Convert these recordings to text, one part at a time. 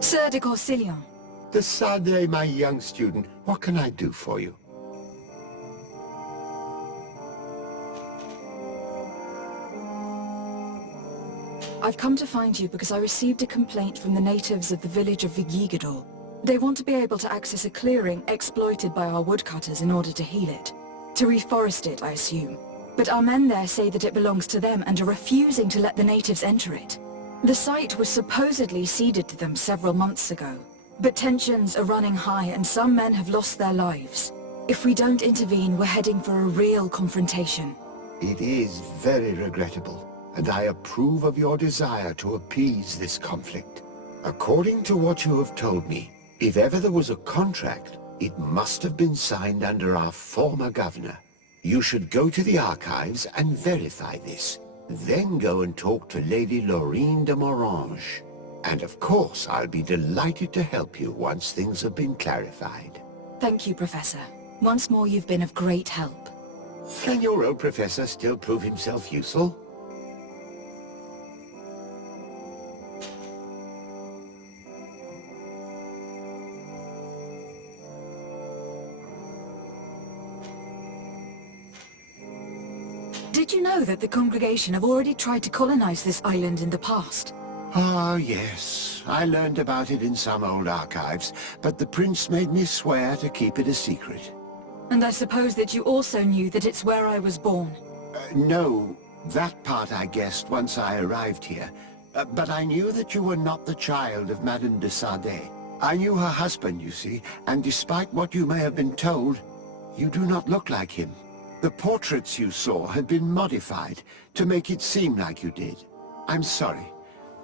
Sir de Corsilion. Decidez, my young student, what can I do for you? I've come to find you because I received a complaint from the natives of the village of Vigigador. They want to be able to access a clearing exploited by our woodcutters in order to heal it. To reforest it, I assume. But our men there say that it belongs to them and are refusing to let the natives enter it. The site was supposedly ceded to them several months ago. But tensions are running high and some men have lost their lives. If we don't intervene, we're heading for a real confrontation. It is very regrettable, and I approve of your desire to appease this conflict. According to what you have told me, if ever there was a contract, it must have been signed under our former governor. You should go to the archives and verify this. Then go and talk to Lady Laurine de Morange. And of course, I'll be delighted to help you once things have been clarified. Thank you, Professor. Once more, you've been of great help. Can your old professor still prove himself useful? Did you know that the congregation have already tried to colonize this island in the past? Ah, yes. I learned about it in some old archives, but the prince made me swear to keep it a secret. And I suppose that you also knew that it's where I was born. No, that part I guessed once I arrived here. But I knew that you were not the child of Madame de Sade. I knew her husband, you see, and despite what you may have been told, you do not look like him. The portraits you saw had been modified to make it seem like you did. I'm sorry.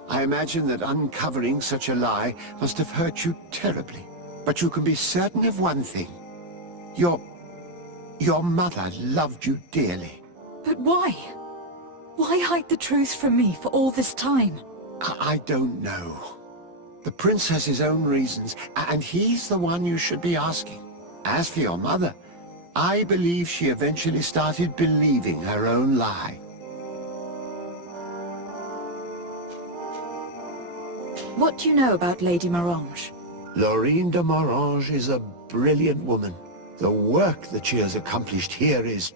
I imagine that uncovering such a lie must have hurt you terribly. But you can be certain of one thing. Your mother loved you dearly. But why? Why hide the truth from me for all this time? I don't know. The prince has his own reasons, and he's the one you should be asking. As for your mother, I believe she eventually started believing her own lie. What do you know about Lady Morange? Laurine de Morange is a brilliant woman. The work that she has accomplished here is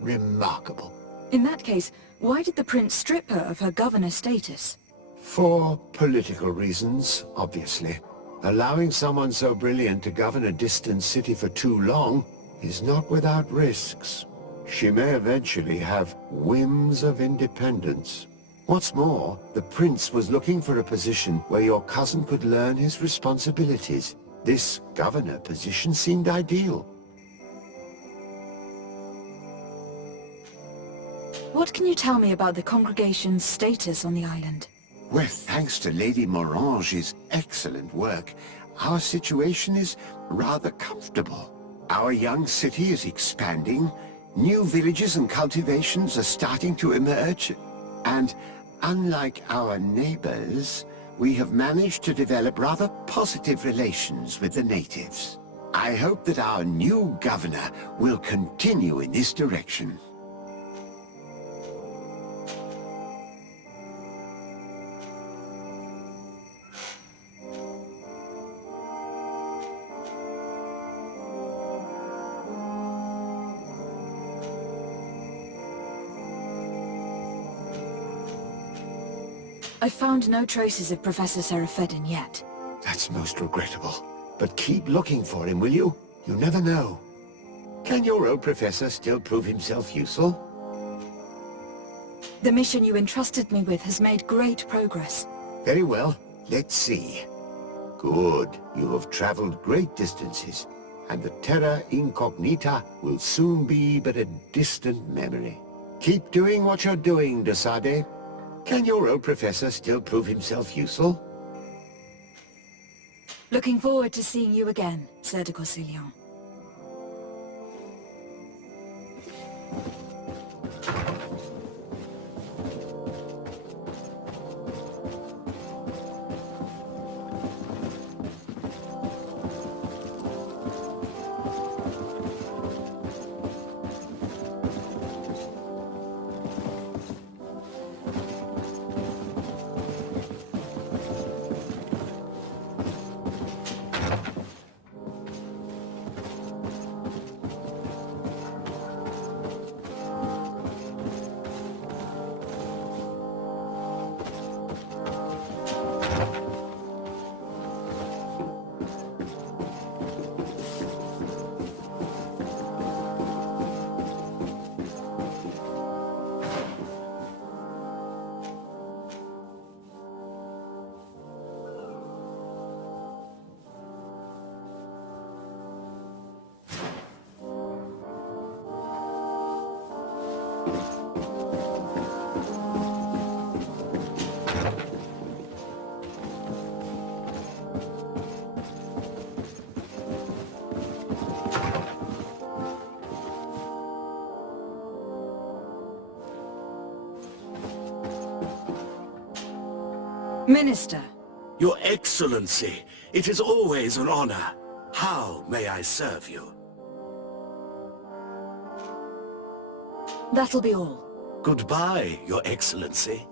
remarkable. In that case, why did the prince strip her of her governor status? For political reasons, obviously. Allowing someone so brilliant to govern a distant city for too long is not without risks. She may eventually have whims of independence. What's more, the prince was looking for a position where your cousin could learn his responsibilities. This governor position seemed ideal. What can you tell me about the congregation's status on the island? Well, thanks to Lady Morange's excellent work, our situation is rather comfortable. Our young city is expanding, new villages and cultivations are starting to emerge, and unlike our neighbors, we have managed to develop rather positive relations with the natives. I hope that our new governor will continue in this direction. I've found no traces of Professor Seraphedin yet. That's most regrettable. But keep looking for him, will you? You never know. Can your old professor still prove himself useful? The mission you entrusted me with has made great progress. Very well. Let's see. Good. You have traveled great distances, and the terra incognita will soon be but a distant memory. Keep doing what you're doing, Desade. Can your old professor still prove himself useful? Looking forward to seeing you again, Sir de Corsilion. Minister. Your Excellency, it is always an honor. How may I serve you? That'll be all. Goodbye, Your Excellency.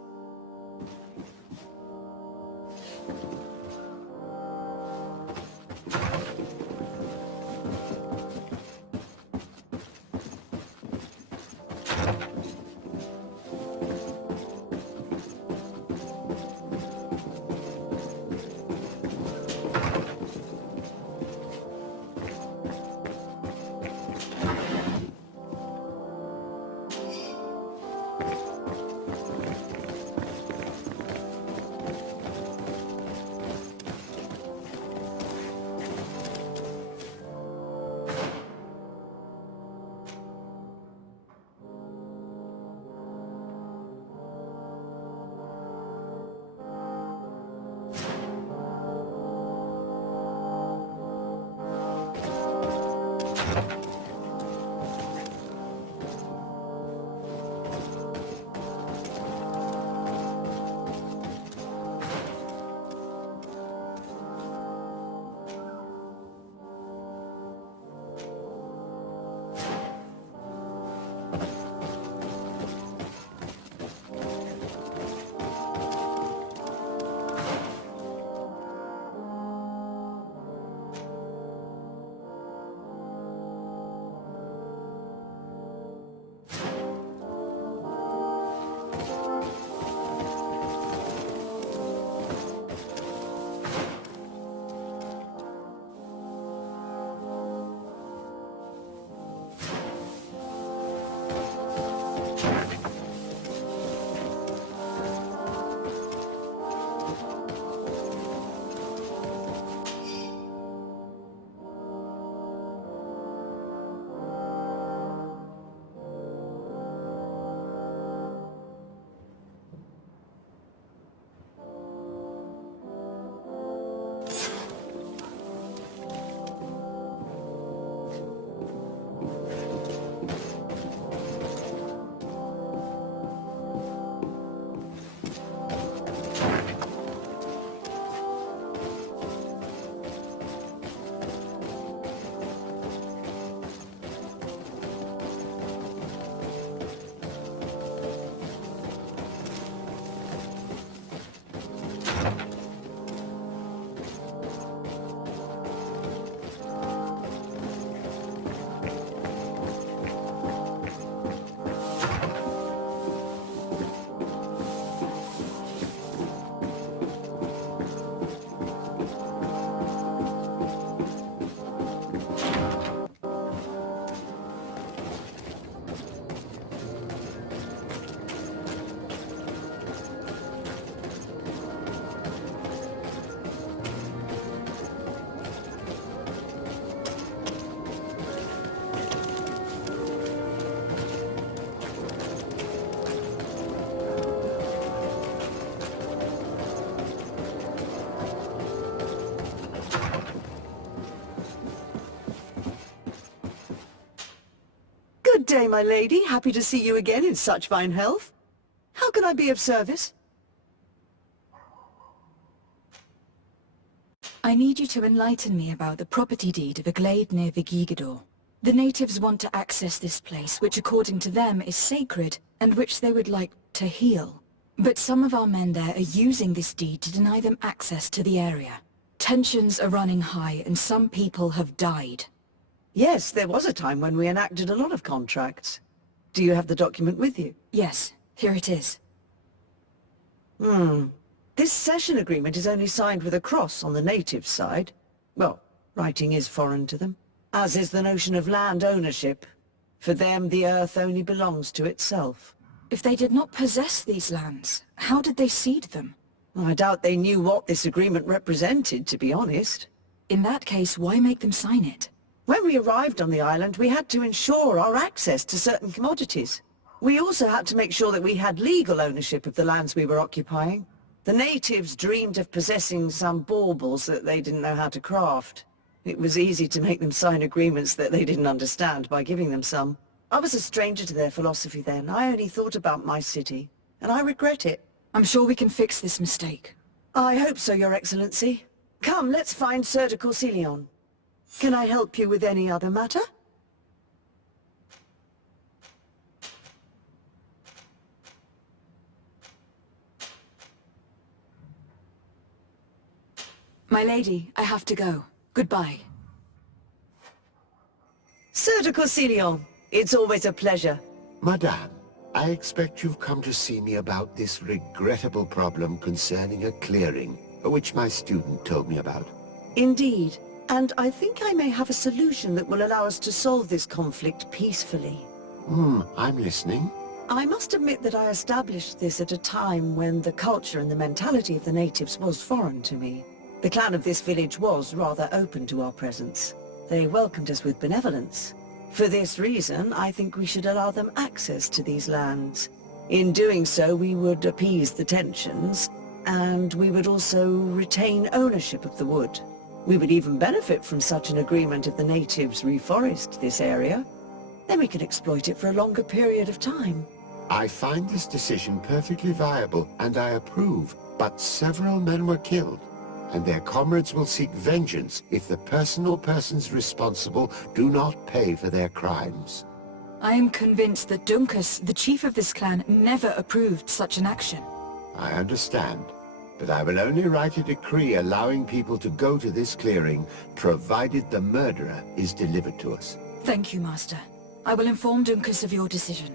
day, my lady. Happy to see you again in such fine health. How can I be of service? I need you to enlighten me about the property deed of a glade near Vigigador. The natives want to access this place, which according to them is sacred, and which they would like to heal. But some of our men there are using this deed to deny them access to the area. Tensions are running high, and some people have died. Yes, there was a time when we enacted a lot of contracts. Do you have the document with you? Yes, here it is. This cession agreement is only signed with a cross on the native side. Well, writing is foreign to them, as is the notion of land ownership. For them, the earth only belongs to itself. If they did not possess these lands, how did they cede them? I doubt they knew what this agreement represented, to be honest. In that case, why make them sign it? When we arrived on the island, we had to ensure our access to certain commodities. We also had to make sure that we had legal ownership of the lands we were occupying. The natives dreamed of possessing some baubles that they didn't know how to craft. It was easy to make them sign agreements that they didn't understand by giving them some. I was a stranger to their philosophy then. I only thought about my city, and I regret it. I'm sure we can fix this mistake. I hope so, Your Excellency. Come, let's find Sir de Corsilion. Can I help you with any other matter? My lady, I have to go. Goodbye. Sir de Corsilion, it's always a pleasure. Madame, I expect you've come to see me about this regrettable problem concerning a clearing, which my student told me about. Indeed, and I think I may have a solution that will allow us to solve this conflict peacefully. I'm listening. I must admit that I established this at a time when the culture and the mentality of the natives was foreign to me. The clan of this village was rather open to our presence. They welcomed us with benevolence. For this reason, I think we should allow them access to these lands. In doing so, we would appease the tensions, and we would also retain ownership of the wood. We would even benefit from such an agreement if the natives reforest this area. Then we can exploit it for a longer period of time. I find this decision perfectly viable, and I approve, but several men were killed, and their comrades will seek vengeance if the person or persons responsible do not pay for their crimes. I am convinced that Dunkus, the chief of this clan, never approved such an action. I understand, but I will only write a decree allowing people to go to this clearing, provided the murderer is delivered to us. Thank you, Master. I will inform Dunkus of your decision.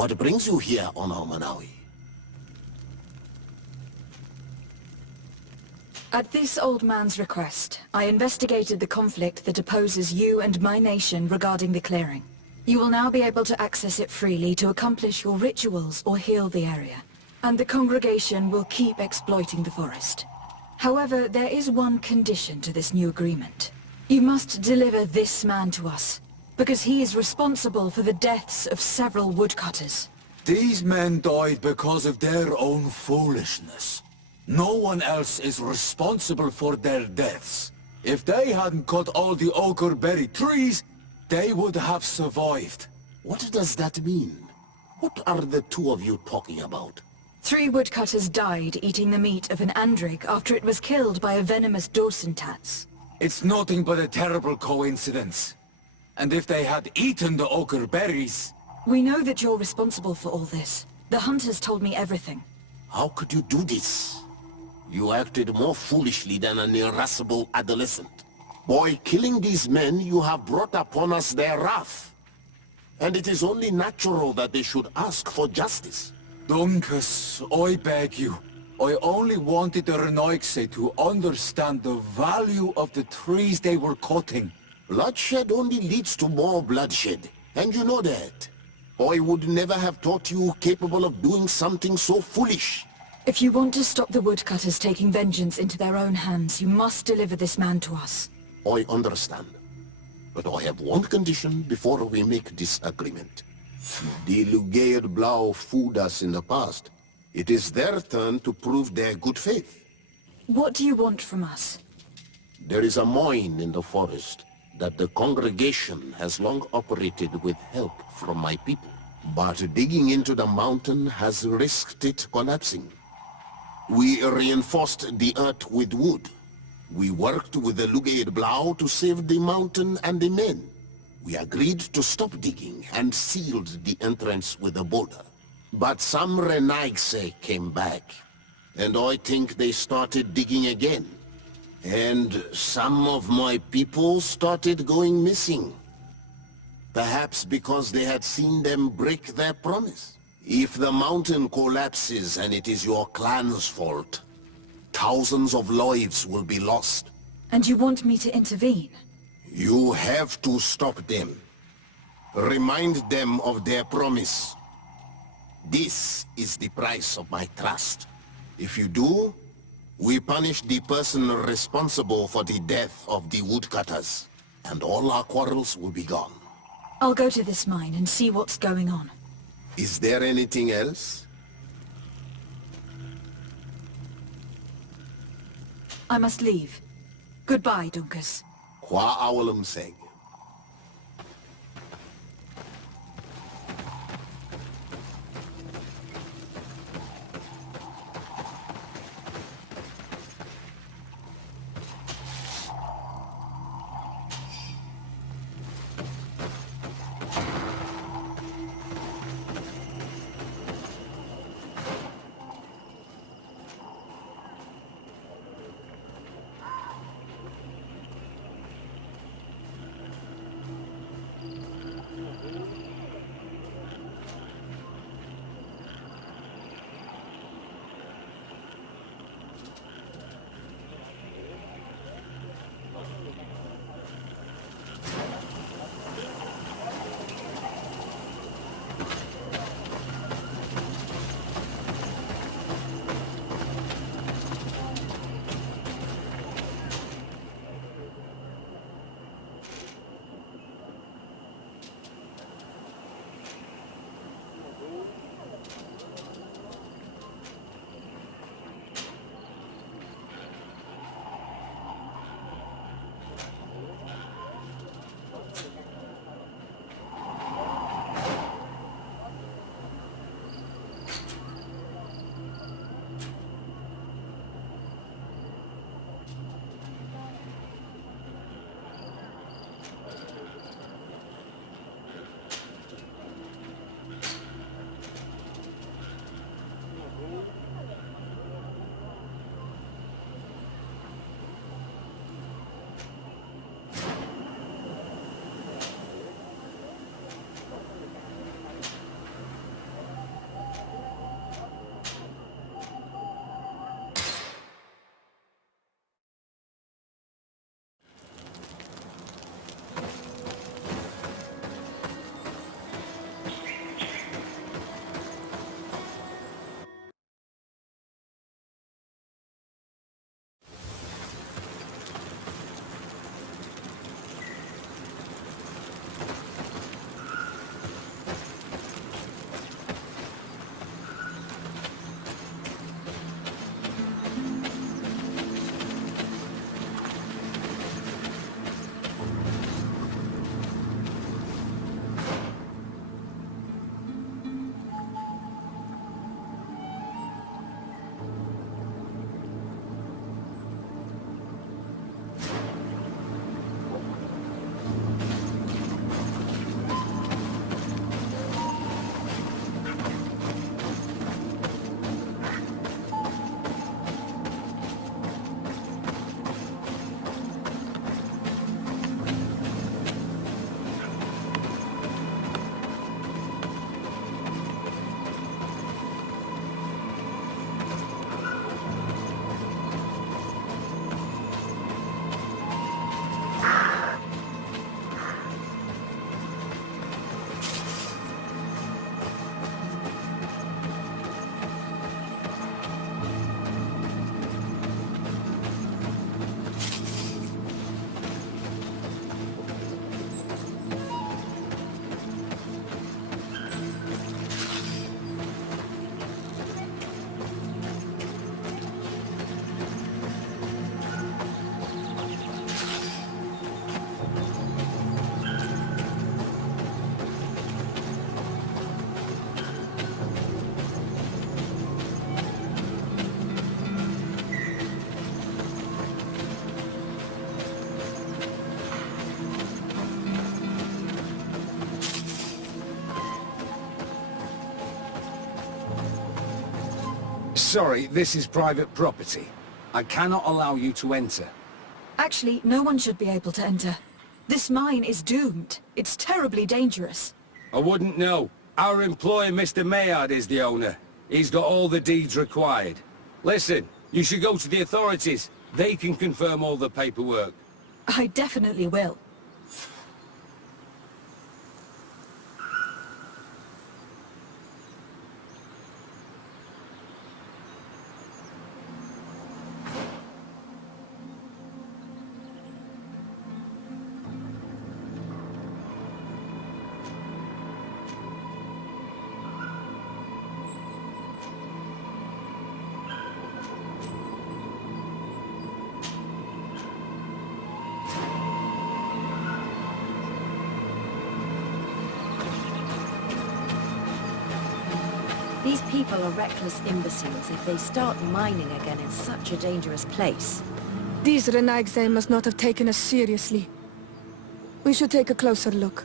What brings you here on Manawi? At this old man's request, I investigated the conflict that opposes you and my nation regarding the clearing. You will now be able to access it freely to accomplish your rituals or heal the area. And the congregation will keep exploiting the forest. However, there is one condition to this new agreement. You must deliver this man to us, because he is responsible for the deaths of several woodcutters. These men died because of their own foolishness. No one else is responsible for their deaths. If they hadn't cut all the ochre-berry trees, they would have survived. What does that mean? What are the two of you talking about? 3 woodcutters died eating the meat of an andrig after it was killed by a venomous Dorsentats. It's nothing but a terrible coincidence. And if they had eaten the ochre berries... We know that you're responsible for all this. The hunters told me everything. How could you do this? You acted more foolishly than an irascible adolescent. By killing these men, you have brought upon us their wrath. And it is only natural that they should ask for justice. Dunkus, I beg you. I only wanted the Renoixe to understand the value of the trees they were cutting. Bloodshed only leads to more bloodshed, and you know that. I would never have thought you capable of doing something so foolish. If you want to stop the woodcutters taking vengeance into their own hands, you must deliver this man to us. I understand. But I have one condition before we make this agreement. The Lugaid Blau fooled us in the past. It is their turn to prove their good faith. What do you want from us? There is a mine in the forest that the congregation has long operated with help from my people. But digging into the mountain has risked it collapsing. We reinforced the earth with wood. We worked with the Lugaid Blau to save the mountain and the men. We agreed to stop digging and sealed the entrance with a boulder. But some Renoixe came back, and I think they started digging again. And some of my people started going missing. Perhaps because they had seen them break their promise. If the mountain collapses and it is your clan's fault, thousands of lives will be lost. And you want me to intervene? You have to stop them. Remind them of their promise. This is the price of my trust. If you do, we punish the person responsible for the death of the woodcutters, and all our quarrels will be gone. I'll go to this mine and see what's going on. Is there anything else? I must leave. Goodbye, Dunkus. Qua awalum seg. Sorry, this is private property. I cannot allow you to enter. Actually, no one should be able to enter. This mine is doomed. It's terribly dangerous. I wouldn't know. Our employer, Mr. Maillard, is the owner. He's got all the deeds required. Listen, you should go to the authorities. They can confirm all the paperwork. I definitely will. These people are reckless imbeciles if they start mining again in such a dangerous place. These Renagse must not have taken us seriously. We should take a closer look.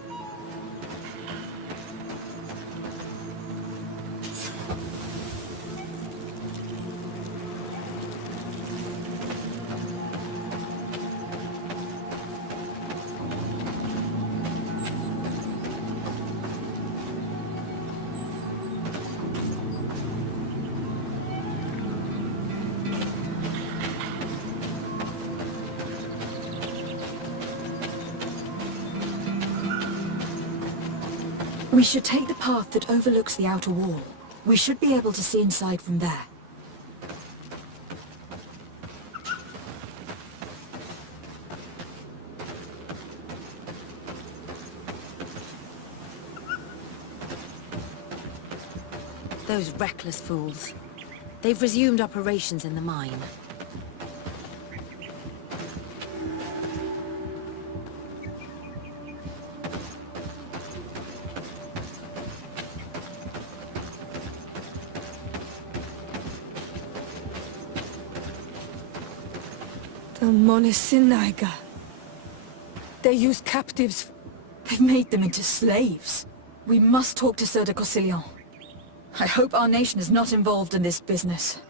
We should take the path that overlooks the outer wall. We should be able to see inside from there. Those reckless fools. They've resumed operations in the mine. The Monesinaiga. They use captives. They've made them into slaves. We must talk to Sir de Cossillon. I hope our nation is not involved in this business.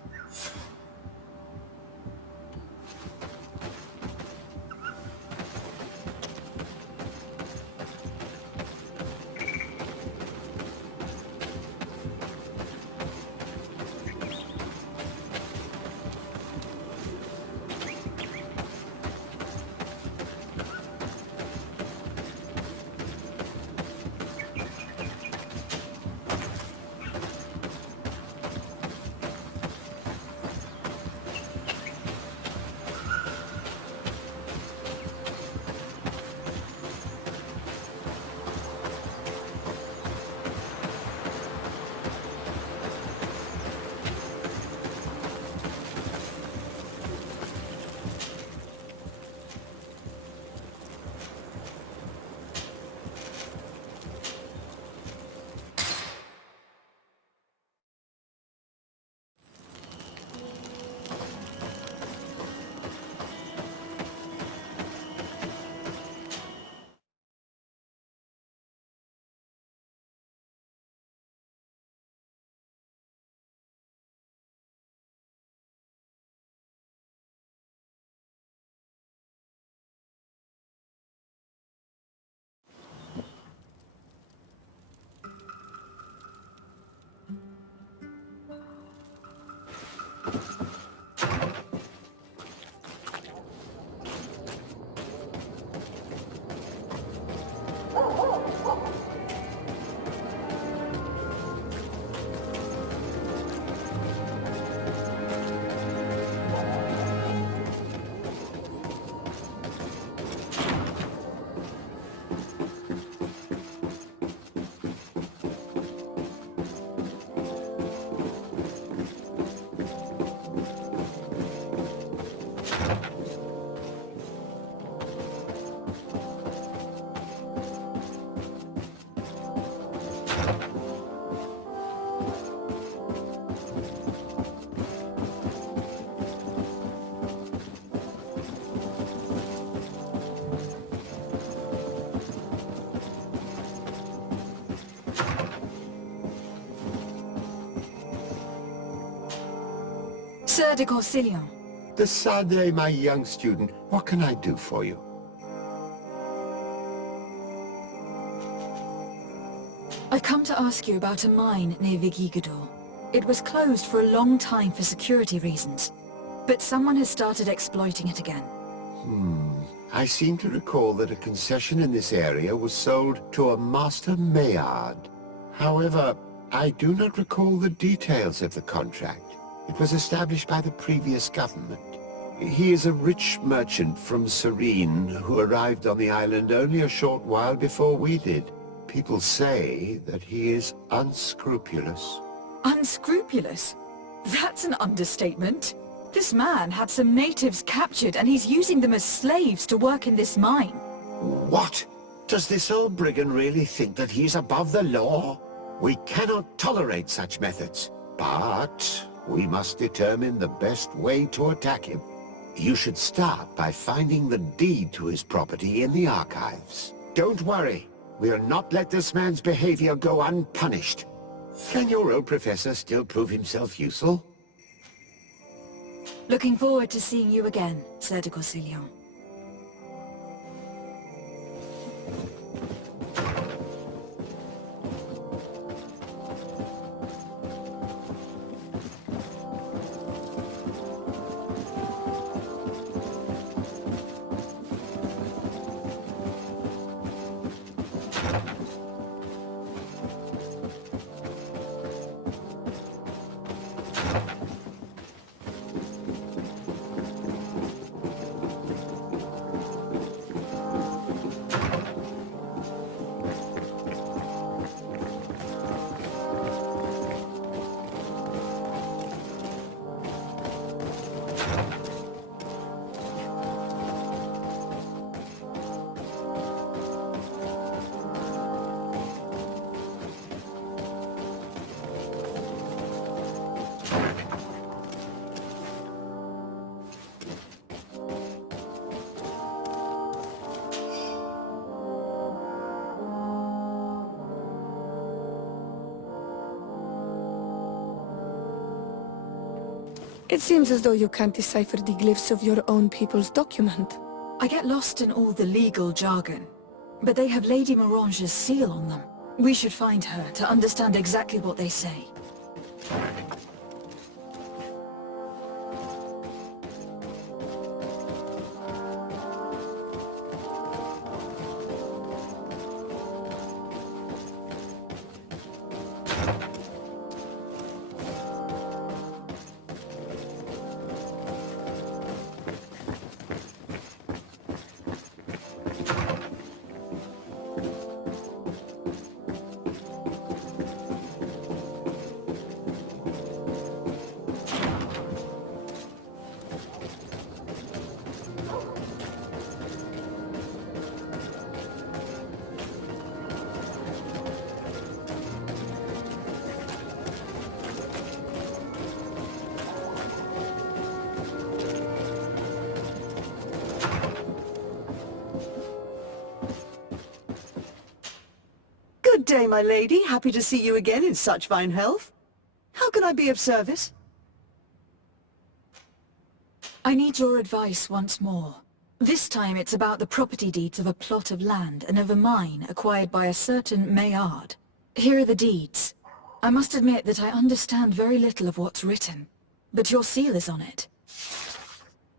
Sir de Corsilion. De Sade, my young student, what can I do for you? I've come to ask you about a mine near Vigigador. It was closed for a long time for security reasons, but someone has started exploiting it again. I seem to recall that a concession in this area was sold to a Master Maillard. However, I do not recall the details of the contract. It was established by the previous government. He is a rich merchant from Serene who arrived on the island only a short while before we did. People say that he is unscrupulous. Unscrupulous? That's an understatement. This man had some natives captured and he's using them as slaves to work in this mine. What? Does this old brigand really think that he's above the law? We cannot tolerate such methods, but we must determine the best way to attack him. You should start by finding the deed to his property in the archives. Don't worry, we'll not let this man's behavior go unpunished. Can your old professor still prove himself useful? Looking forward to seeing you again, Sir de Corsilion. It seems as though you can't decipher the glyphs of your own people's document. I get lost in all the legal jargon, but they have Lady Morange's seal on them. We should find her to understand exactly what they say. Good day, my lady. Happy to see you again in such fine health. How can I be of service? I need your advice once more. This time it's about the property deeds of a plot of land and of a mine acquired by a certain Maillard. Here are the deeds. I must admit that I understand very little of what's written, but your seal is on it.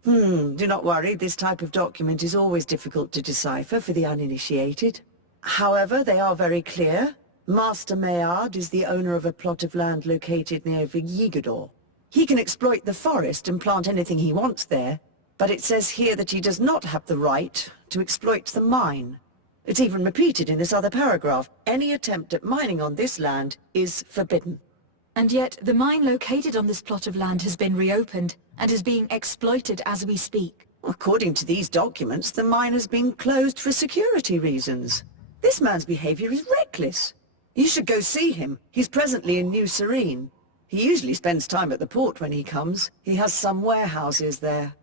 Do not worry. This type of document is always difficult to decipher for the uninitiated. However, they are very clear. Master Maillard is the owner of a plot of land located near Vigigador. He can exploit the forest and plant anything he wants there, but it says here that he does not have the right to exploit the mine. It's even repeated in this other paragraph. Any attempt at mining on this land is forbidden. And yet, the mine located on this plot of land has been reopened and is being exploited as we speak. According to these documents, the mine has been closed for security reasons. This man's behavior is reckless. You should go see him. He's presently in New Serene. He usually spends time at the port when he comes. He has some warehouses there.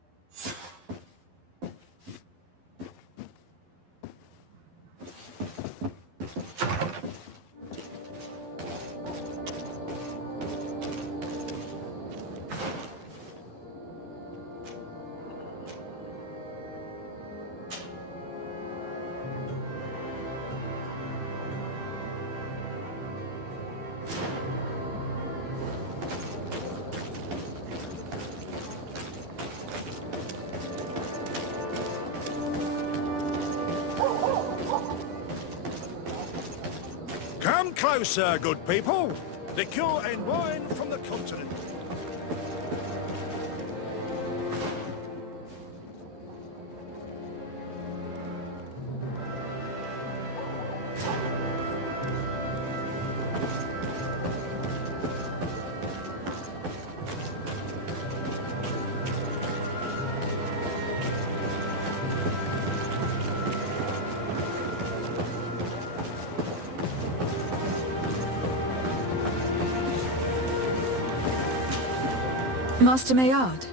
Closer, good people. Liqueur and wine from the continent. Master Maillard.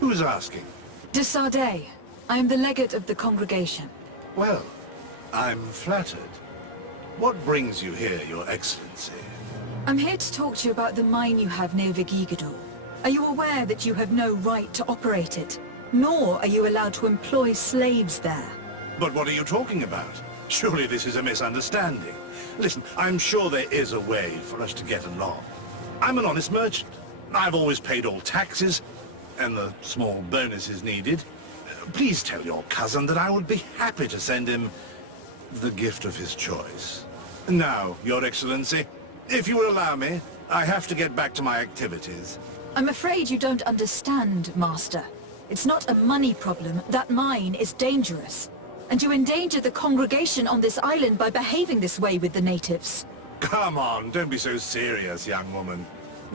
Who's asking? De Sardet. I am the legate of the congregation. Well, I'm flattered. What brings you here, Your Excellency? I'm here to talk to you about the mine you have near Vigigador. Are you aware that you have no right to operate it? Nor are you allowed to employ slaves there. But what are you talking about? Surely this is a misunderstanding. Listen, I'm sure there is a way for us to get along. I'm an honest merchant. I've always paid all taxes, and the small bonuses needed. Please tell your cousin that I would be happy to send him the gift of his choice. Now, Your Excellency, if you will allow me, I have to get back to my activities. I'm afraid you don't understand, Master. It's not a money problem. That mine is dangerous. And you endanger the congregation on this island by behaving this way with the natives. Come on, don't be so serious, young woman.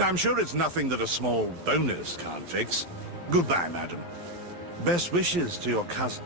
I'm sure it's nothing that a small bonus can't fix. Goodbye, madam. Best wishes to your cousin.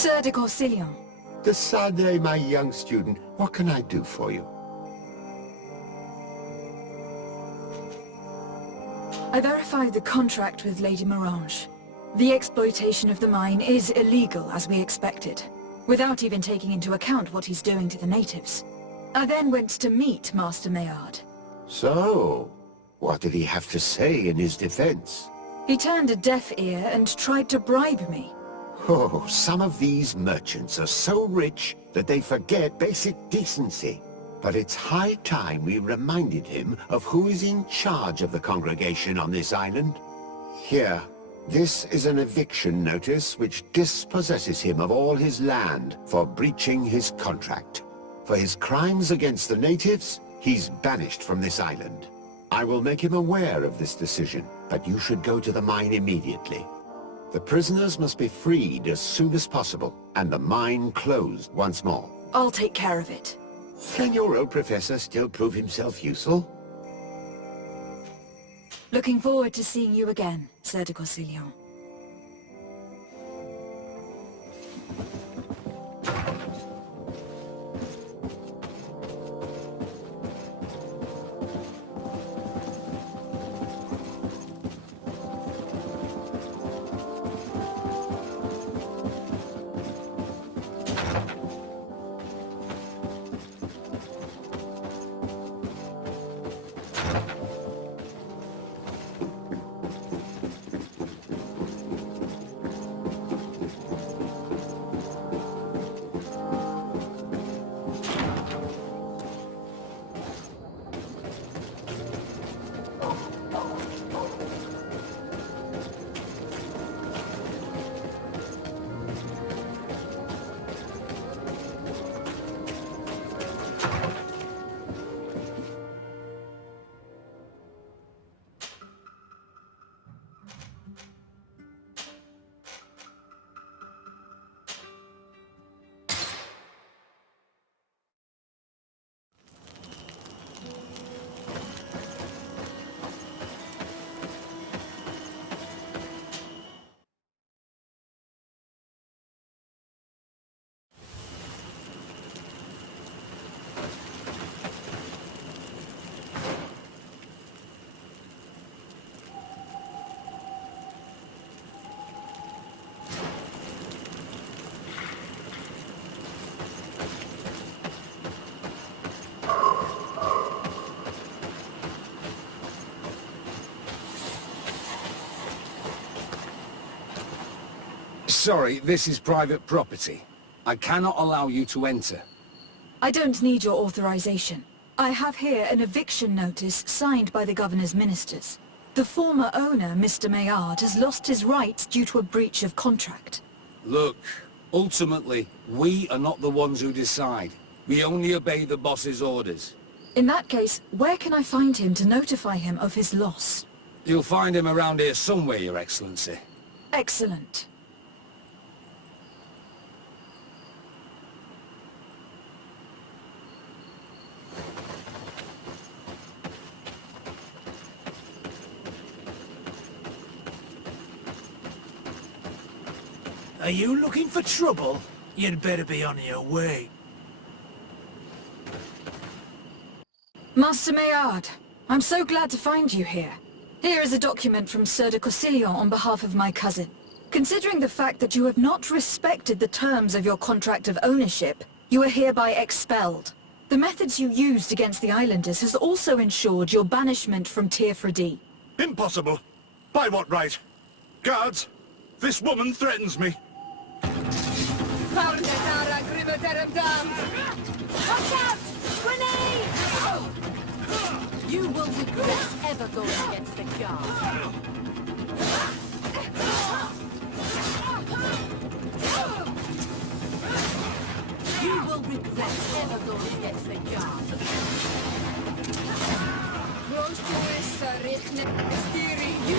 Sir de Corsillon. De Sardet, my young student, what can I do for you? I verified the contract with Lady Morange. The exploitation of the mine is illegal, as we expected, without even taking into account what he's doing to the natives. I then went to meet Master Maillard. So, what did he have to say in his defense? He turned a deaf ear and tried to bribe me. Oh, some of these merchants are so rich that they forget basic decency. But it's high time we reminded him of who is in charge of the congregation on this island. Here, this is an eviction notice which dispossesses him of all his land for breaching his contract. For his crimes against the natives, he's banished from this island. I will make him aware of this decision, but you should go to the mine immediately. The prisoners must be freed as soon as possible, and the mine closed once more. I'll take care of it. Can your old professor still prove himself useful? Looking forward to seeing you again, Sir de Corsillon. Sorry, this is private property. I cannot allow you to enter. I don't need your authorization. I have here an eviction notice signed by the governor's ministers. The former owner, Mr. Maillard, has lost his rights due to a breach of contract. Look, ultimately, we are not the ones who decide. We only obey the boss's orders. In that case, where can I find him to notify him of his loss? You'll find him around here somewhere, Your Excellency. Excellent. Are you looking for trouble? You'd better be on your way. Master Maillard, I'm so glad to find you here. Here is a document from Sir de Corsillon on behalf of my cousin. Considering the fact that you have not respected the terms of your contract of ownership, you are hereby expelled. The methods you used against the islanders has also ensured your banishment from Tier 4D. Impossible. By what right? Guards, this woman threatens me. Watch out! Grenade! You will regret ever going against the guard. You will regret ever going against the guard. You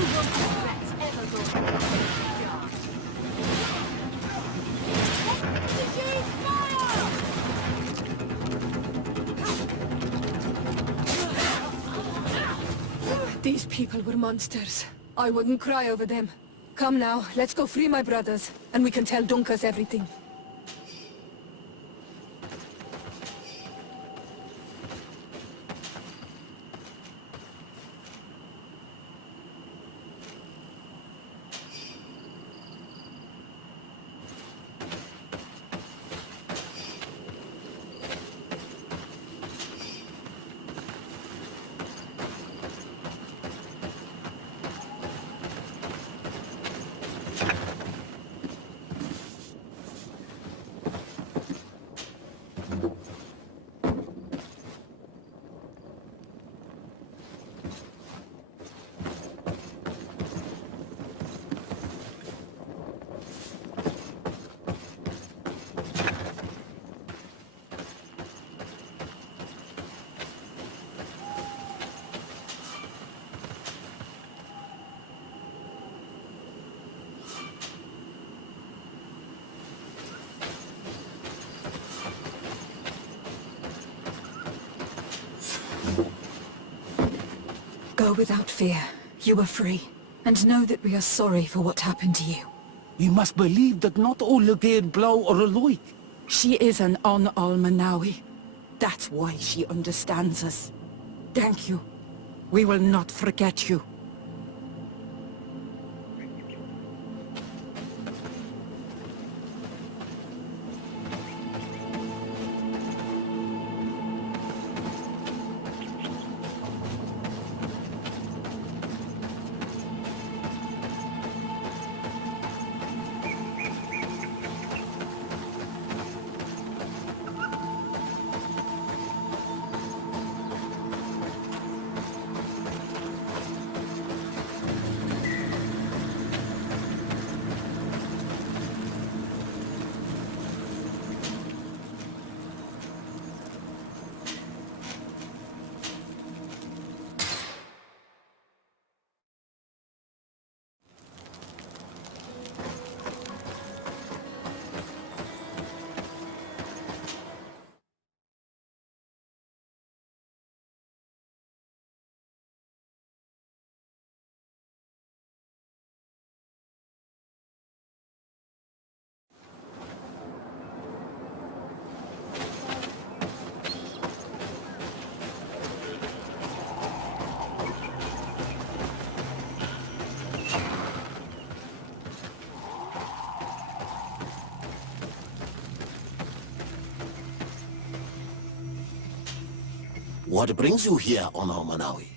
will regret ever going against the guard. These people were monsters. I wouldn't cry over them. Come now, let's go free my brothers, and we can tell Dunkas everything. Go without fear. You are free. And know that we are sorry for what happened to you. You must believe that not all again blow are alike. She is an Almanawi. That's why she understands us. Thank you. We will not forget you. What brings you here on Manawi?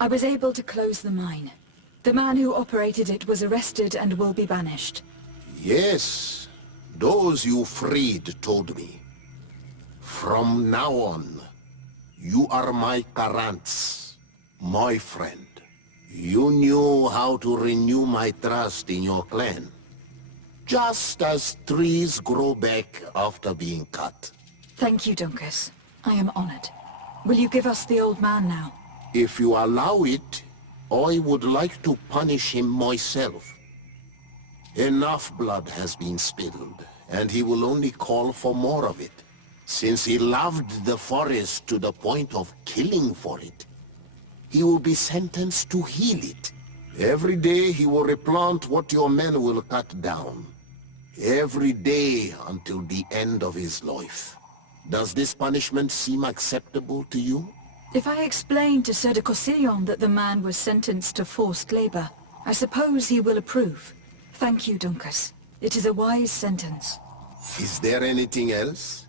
I was able to close the mine. The man who operated it was arrested and will be banished. Yes, those you freed told me. From now on, you are my Karants, my friend. You knew how to renew my trust in your clan. Just as trees grow back after being cut. Thank you, Dunkus. I am honored. Will you give us the old man now? If you allow it, I would like to punish him myself. Enough blood has been spilled, and he will only call for more of it. Since he loved the forest to the point of killing for it, he will be sentenced to heal it. Every day he will replant what your men will cut down. Every day until the end of his life. Does this punishment seem acceptable to you? If I explain to Sir de Cossillon that the man was sentenced to forced labor, I suppose he will approve. Thank you, Dunkus. It is a wise sentence. Is there anything else?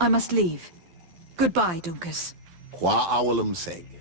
I must leave. Goodbye, Dunkus. Qua awalum seg.